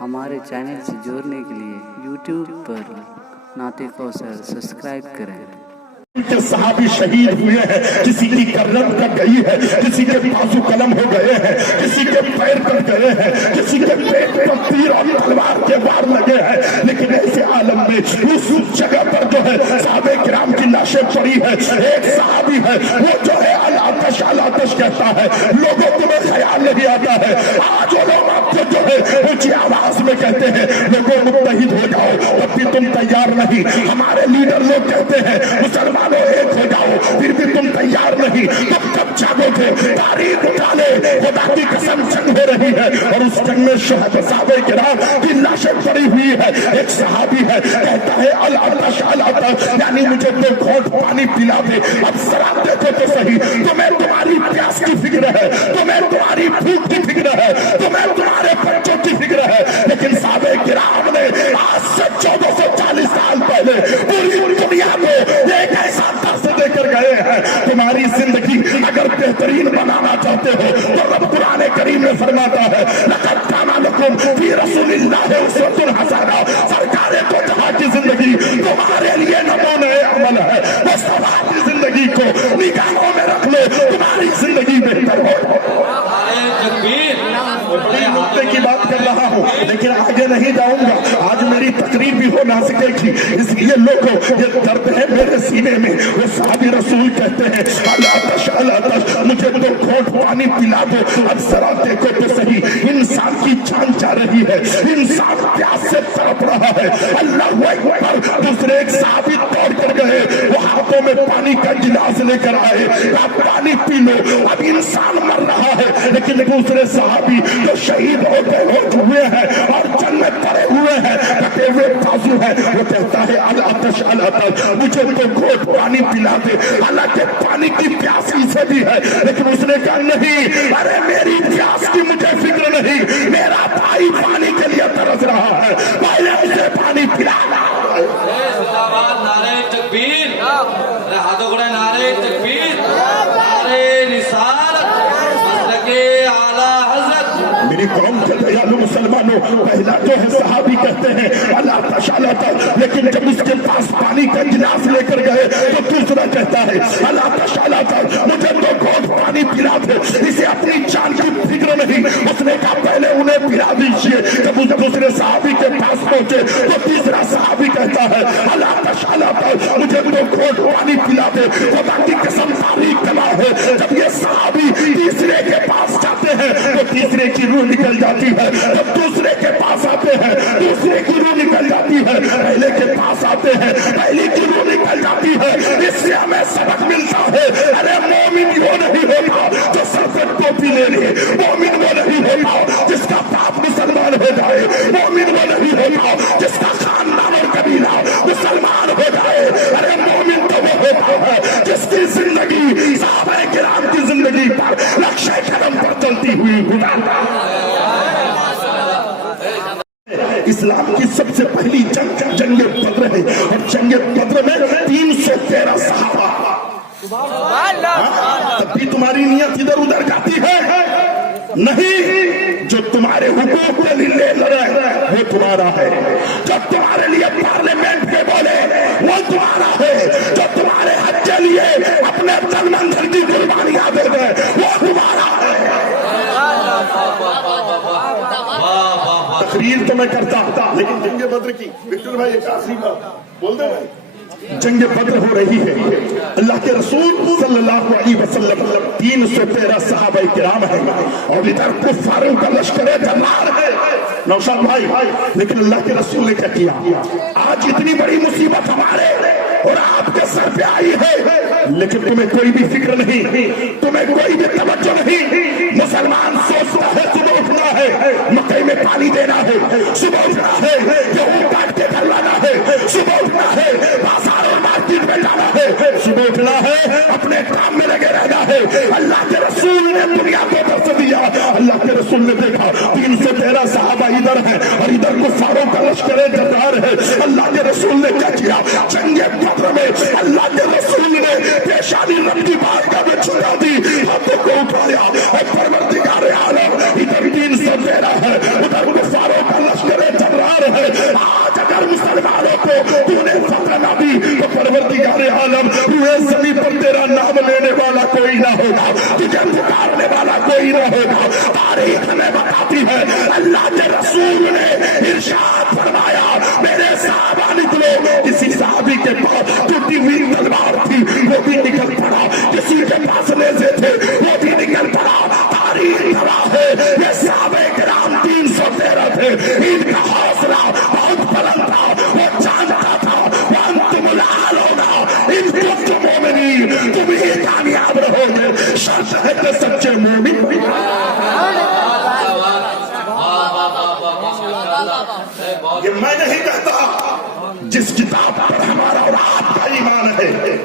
ہمارے چینل سے جڑنے کے لیے یوٹیوب پر نعت کوثر سبسکرائب کریں۔ کہ صحابی شہید ہوئے ہیں، کسی کی گردن کٹ گئی ہے، کسی کے بازو قلم ہو گئے ہیں، کسی کے پیر کٹ گئے ہیں، کسی کے پیٹ پر تیر اور تلوار کے وار لگے ہیں، لیکن ایسے عالم میں اس جگہ پر جو ہے صحابہ کرام کی لاشیں پڑی ہے۔ ایک صحابی ہے وہ جو ہے الاتش الاتش کہتا ہے، لوگوں تمہیں خیال نہیں آتا ہے، آج وہ لوگ آپ کو جو ہے اونچی آواز میں کہتے ہیں لوگوں متحد ہو جاؤ، اب بھی تم تیار نہیں۔ ہمارے لیڈر لوگ کہتے ہیں مسلمان ایک ہو جاؤ، پھر بھی تم تیار نہیں۔ تم کب جاگو گے؟ تاریخ اٹھا لے، خدا کی قسم جنگ ہو رہی ہے اور اس جنگ میں صحابہ کرام کی لاشیں پڑی ہوئی ہے۔ ایک صحابی ہے کہتا ہے الاتش الاتش، یعنی مجھے تو گھونٹ پانی پلا دے۔ اب ذرا دیکھو تو صحیح، تمہیں تمہاری پیاس کی فکر ہے، تمہیں تمہاری بھوک کی فکر ہے، تمہیں تمہارے بچوں کی فکر ہے، لیکن صحابہ کرام نے آج سے 1440 سال پہلے پوری دنیا کو ایک ایسا درس دے کر گئے ہیں۔ تمہاری زندگی اگر بہترین بنانا چاہتے ہو تو رب قرآن کریم میں فرماتا ہے لقد کان لکم فی رسول اللہ اسوۃ حسنہ، سرکار کو جہاں کی زندگی تمہارے لیے نمونۂ عمل ہے، مصطفیٰ کی زندگی کو نگاہوں میں رکھ لو، تمہاری زندگی بہتر ہو۔ بڑی نقطے کی بات کر رہا ہوں لیکن آگے نہیں جاؤں گا، آج میری تقریر بھی ہو نہ سکے گی، اس لیے لوگوں یہ درد ہے میرے سینے میں۔ وہ صحابی رسول کہتے ہیں الاتش الاتش، مجھے تو گھونٹ پانی پلا دو۔ اب ذرا دیکھو تو صحیح، انسان کی جان جا رہی ہے، انسان پیاس سے تڑپ رہا ہے۔ اللہ اکبر، دوسرے ایک صحابی دوڑ کر گئے، وہ ہاتھوں میں پانی کا گلاس لے کر آئے، آپ پانی پی لو۔ اب انسان مر رہا ہے لیکن دوسرے صحابی جو شہید ہوتے ہوئے ہیں اور جنگ میں پڑے ہوئے ہیں، کٹے ہوئے بازو ہیں، وہ کہتا ہے الاتش الاتش، مجھے تو گھونٹ پانی پلا دے۔ حالانکہ پانی کی پیاس اسے بھی ہے لیکن اس نے کہا نہیں، ارے میری پیاس کی مجھے فکر نہیں، میرا بھائی پانی کے لیے ترس رہا ہے، پہلے اسے پانی پلانا۔ نعرہ تکبیر، ہاتھوں کو نعرہ تکبیر، نعرہ رسالت، مسلک اعلیٰ حضرت۔ میری قوم کے دیالو مسلمانوں، پہلا جو ہے صحابی کہتے ہیں الاتش الاتش، لیکن جب اس کے پاس پانی کا گلاس لے کر گئے تو دوسرا کہتا ہے الاتش الاتش، مجھے تو گھونٹ پانی پلا دے۔ اسے اپنی جان کی فکر نہیں، اس نے کہا پہلے انہیں پلا دیجیے۔ جب اس دوسرے صحابی کے پاس پہنچے تو تیسرا صحابی کہتا ہے الاتش الاتش، مجھے تو گھونٹ پانی پلا دے۔ خدا کی قسم تاریخ گواہ ہے، جب یہ صحابی تیسرے کے پاس جاتے ہیں تو تیسرے کی روح نکل جاتی ہے، جب دوسرے کے پاس آتے ہیں دوسرے کی روح نکل جاتی ہے، پہلے کے پاس آتے ہیں پہلے کی روح نکل جاتی ہے۔ اس سے ہمیں سبق ملتا ہے، ارے مومن وہ نہیں ہوتا جو سر پر ٹوپی لے لے، مومن وہ نہیں ہوتا جس کا باپ مسلمان ہو جائے، مومن وہ نہیں ہوتا جس کا خاندان اور قبیلہ مسلمان ہو جائے، ارے مومن تو وہ ہوتا ہے جس کی زندگی صحابہ کرام کی زندگی پر نقشہ قدم پر چلتی ہوئی گزرتا۔ اسلام کی سب سے پہلی جنگ جنگ بدر ہے اور جنگ بدر میں 313 صحابہ۔ تب بھی تمہاری نیت ادھر ادھر جاتی ہے نہیں، جو تمہارے حقوق کے لیے لڑے وہ تمہارا ہے، جو تمہارے لیے پارلیمنٹ کے بولے وہ تمہارا ہے، جو تمہارے حق کے لیے اپنے تن من دھن کی قربانیاں دے دے وہ تمہارا ہے۔ تقریر تو میں کرتا لیکن جنگ بدر کی وکٹر بھائی ایک آخری بات بول دیں بھائی۔ جنگ بدر ہو رہی ہے، اللہ کے رسول صلی اللہ علیہ وسلم 313 صحابہ کرام ہیں اور ادھر کفاروں کا لشکر جمار ہے نوشاد بھائی، لیکن اللہ کے رسول نے کیا کیا؟ آج اتنی بڑی مصیبت ہمارے اور آپ کے سر پہ آئی ہے لیکن تمہیں کوئی بھی فکر نہیں، تمہیں کوئی بھی توجہ نہیں۔ مسلمان سوچتا ہے صبح اٹھنا ہے مکئی میں پانی دینا ہے، صبح اٹھنا ہے گیہوں کاٹ کے گھر لانا ہے، صبح اٹھنا ہے بازار اور مارکیٹ میں جانا ہے، صبح اٹھنا ہے اپنے کام میں لگے رہنا ہے۔ اللہ کے رسول نے دنیا کو درس دیا، اللہ کے رسول نے دیکھا 313 صحابہ ادھر ہیں اور ادھر کفاروں کا لشکر جرار ہے۔ اللہ کے رسول نے کیا کیا؟ جنگ بدر میں اللہ کے رسول نے پیشانی رب کی بارگاہ میں جھکا دی، ہاتھوں کو اٹھایا اور پروردگار عالم ادھر 313 ہے ادھر کفاروں کا کوئی نہ ہوگا, تجھے پکارنے والا کوئی نہ ہوگا. تاریخ ہمیں بتاتی ہے اللہ کے رسول نے ارشاد فرمایا میرے صحابہ نکلو. کسی صحابی کے پاس ٹوٹی ہوئی تلوار تھی وہ بھی نکل پڑا, کسی کے پاس نیزے تھے وہ بھی نکل پڑا. تاریخ گواہ ہے یہ صحابہ کرام 313 تھے. ان کا حوصلہ بہت بلند تھا, وہ جانتا تھا وانتم الاعلون ان کنتم مومنین, تم ہی کامیاب رہو گے. شرط ہے کہ سچے مومن یہ میں نہیں کہتا, جس کتاب پر ہمارا اور آپ کا ایمان ہے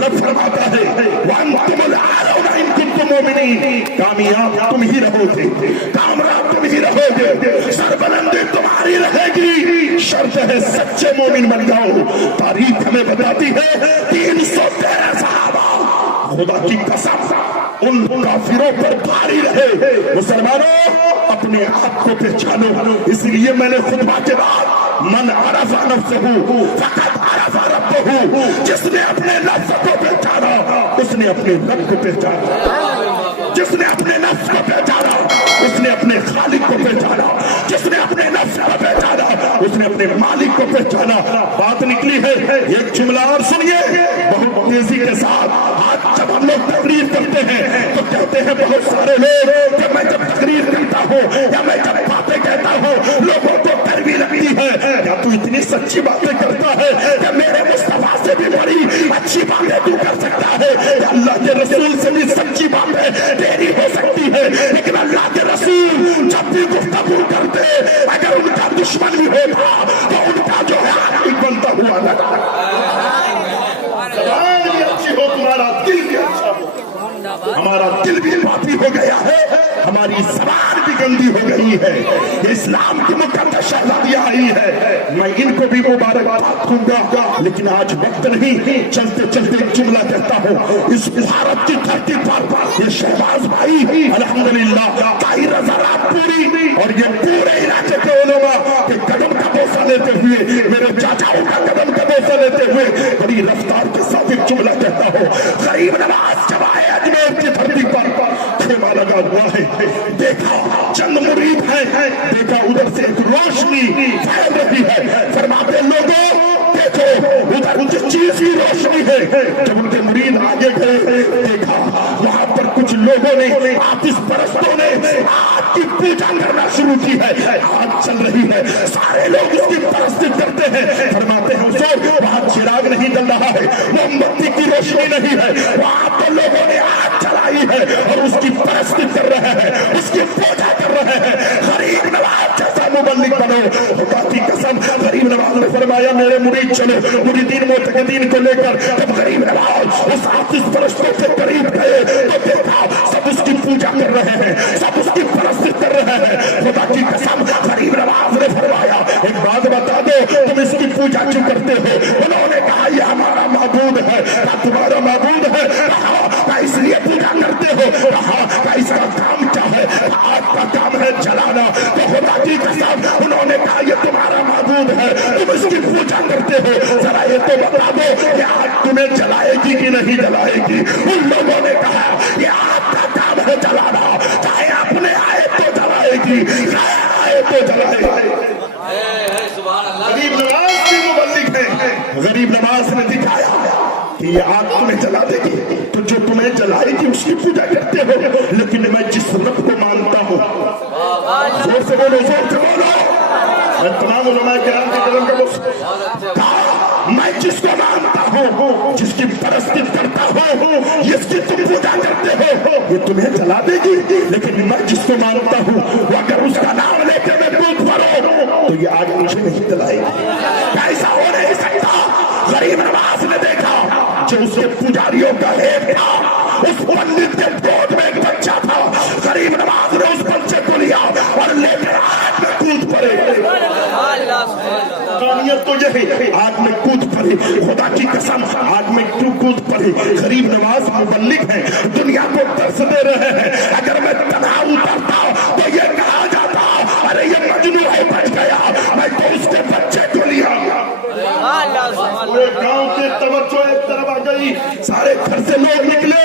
رب فرماتا ہے وانتم الاعلون ان کنتم مومنین, کامیاب تم ہی رہو گے, کامیاب تم ہی رہو گے, سربلندی تمہاری رہے گی. شرط ہے سچے مومن بن جاؤ. تاریخ ہمیں بتاتی ہے 313 صحابہ خدا کی قسم ان کافروں پر بھاری رہے. مسلمانوں اپنے آپ کو پہچانو, اس لیے میں نے خطبہ کے بعد من عرف نفسہ فقط عرف ربہ, جس نے اپنے نفس کو پہچانا اس نے اپنے رب کو پہچانا, جس نے اپنے نفس کو پہچانا اس نے اپنے خالق کو پہچانا, جس نے اپنے نفس کو پہچانا اس نے اپنے مالک کو پہچانا. بات نکلی ہے ایک جملہ اور سنیے بہت تیزی کے ساتھ. آج جب ہم لوگ تقریر کرتے ہیں تو کہتے ہیں بہت سارے لوگ کہ میں جب تقریر کرتا ہوں یا میں جب باتیں کہتا ہوں لوگوں کو ڈر بھی لگتی ہے. کیا تو اتنی سچی باتیں کرتا ہے کہ میرے مصطفیٰ سے بھی بڑی اچھی باتیں تو کر سکتا ہے, اللہ کے رسول سے بھی سچی باتیں تیری ہو سکتی ہے, لیکن اللہ کے رسول جب بھی گفتگو کرتے اگر ان کا دشمن بھی ہوتا تو ان کا جو ہے عاشق بنتا ہوا لگا. زبان بھی اچھی ہو, تمہارا دل بھی اچھا ہو. ہمارا دل بھی پاپی ہو گیا ہے, ہماری زبان بھی گندی ہو گئی ہے. اسلام کی مقدس شہزادیاں آئی ہے, میں ان کو بھی مبارکباد دوں گا, لیکن آج وقت نہیں. چلتے چلتے ایک جملہ کہتا ہوں. اس بھارت کی دھرتی پر یہ شہباز بھائی الحمدللہ تائی رضا پوری اور یہ پورے علاقے کے علماء کے قدم کا بوسہ لیتے ہوئے, میرے چاچاؤں کا قدم کا بوسہ لیتے ہوئے بڑی رفتار کے ساتھ ایک جملہ کہتا ہوں. غریب نواز جب آئے اجمیر کی دھرتی پر خیمہ لگا ہوا ہے, دیکھا چند مرید ہیں, دیکھا ادھر سے ایک روشنی پھیل رہی ہے. فرماتے لوگوں دیکھو ادھر کچھ چیز کی روشنی ہے. جب ان کے مرید آگے گئے دیکھا وہاں پر کچھ لوگوں نے آتش پرستوں نے آگ کی پوجا کرنا شروع کی ہے. آگ چل رہی ہے, سارے لوگ اس کی پرستی کرتے ہیں. فرماتے ہیں حضور وہاں چراغ نہیں جل رہا ہے, موم بتی کی روشنی نہیں ہے, وہاں تو لوگوں نے آگ چلائی ہے اور اس کی پرستی کر رہے ہیں, اس کی پوجا کر رہے ہیں. غریب نواز جیسا مبلغ بنو. خدا کی قسم غریب نواز نے فرمایا میرے مرید چلو. مریدین معتقدین کو لے کر جب غریب نواز اس آتش پرستوں سے قریب گئے تو دیکھا سب اس کی پوجا کر رہے ہیں, سب اس کی پرستی کر رہے ہیں. خدا کی قسم غریب نواز نے فرمایا ایک بات بتا دو تم اس کی پوجا کیوں کرتے ہو؟ انہوں نے کہا یہ ہمارا معبود ہے. کہا تمہارا معبود ہے؟ کہا اس لیے پوجا کرتے ہو؟ کہا اس کا کام کیا ہے؟ آگ کا کام ہے جلانا. تو خدا کی قسم انہوں نے کہا یہ تمہارا معبود ہے, تم اس کی پوجا کرتے ہو, ذرا یہ تو بتا دو کہ آگ تمہیں جلائے گی کہ نہیں جلائے گی؟ ان لوگوں نے کہا یہ آگ کا کام ہے جلانا, چاہے اپنے آئے تو جلائے گی, چاہے آئے تو جلائے گی. غریب نواز کی مبلغ ہے, غریب نواز نے دکھایا کہ یہ آگ تمہیں جلا دے گی تو جو تمہیں جلائے گی اس کی پوجا کرتے ہو, لیکن میں جس رب کو مانتا ہوں, زور سے بولو زور سے بولو, میں تمام علماء کرام کے قدم کا بوسہ, میں جس کو مانتا ہوں, جس کی پرستی کرتا ہوں, جس کی تم پوجا کرتے ہو, یہ تمہیں جلا دے گی, لیکن میں جس کو مانتا ہوں وہ اگر اس کا نام لے کے میں کود پڑوں تو یہ آگ مجھے نہیں جلائے گی. ایسا ہو نہیں سکتا. غریب نواز نے دیکھا جو اس کے پجاریوں کا ہیب تھا, اس پنڈت کے گود میں ایک بچہ تھا. غریب نواز نے اس بچے کو لیا اور لے کر آگ میں کود پڑے. کانیت تو یہی آگ میں کود پڑے. خدا کی قسم آگ میں کیوں کود پڑے؟ غریب نواز مبلغ ہیں, دنیا کو درس دے رہے ہیں. اگر میں تنہا اترتا تو یہ کہا جاتا ارے یہ مجنون ہے بچ گیا, میں تو اس کے بچے کو لیا. پورے گاؤں کی توجہ ایک طرف آ گئی, سارے گھر سے لوگ نکلے,